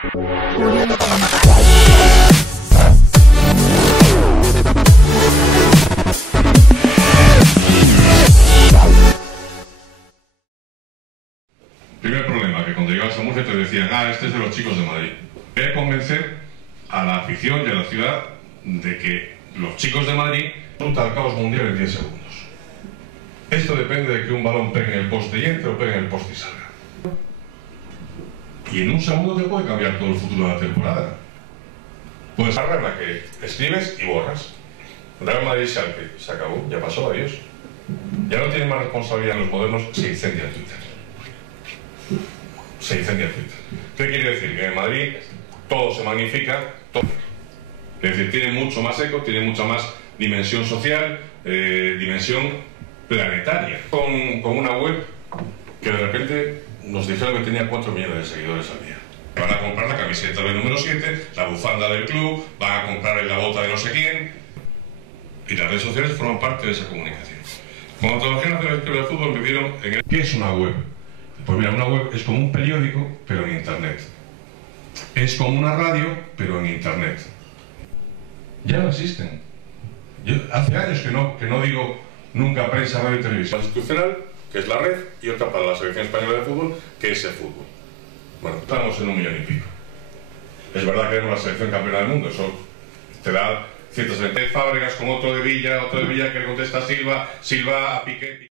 Primer problema, que cuando llegabas a Murcia te decían, este es de los chicos de Madrid. Voy a convencer a la afición y a la ciudad de que los chicos de Madrid resulta al caos mundial en 10 segundos. Esto depende de que un balón pegue en el poste y entre o pegue en el poste y salga. Y en un segundo te puede cambiar todo el futuro de la temporada. Puedes agarrar la que escribes y borras. Real Madrid Schalke, se acabó, ya pasó, adiós. Ya no tienen más responsabilidad los modernos, se incendia Twitter. Se incendia Twitter. ¿Qué quiere decir? Que en Madrid todo se magnifica, todo. Es decir, tiene mucho más eco, tiene mucha más dimensión social, dimensión planetaria. Con una web que de repente nos dijeron que tenía 4 millones de seguidores al día. Van a comprar la camiseta del número 7, la bufanda del club, van a comprar la bota de no sé quién. Y las redes sociales forman parte de esa comunicación. Cuando trabajé en la Federación de Fútbol me dieron ¿qué es una web? Pues mira, una web es como un periódico, pero en internet. Es como una radio, pero en internet. Ya no existen. Yo hace años que no digo nunca prensa, radio y televisión. Institucional, que es la red, y otra para la selección española de fútbol, que es el fútbol. Bueno, estamos en 1,5 millones. Es verdad que tenemos la selección campeona del mundo, eso te da 170 Fábregas con otro de Villa que le contesta a Silva a Piqué.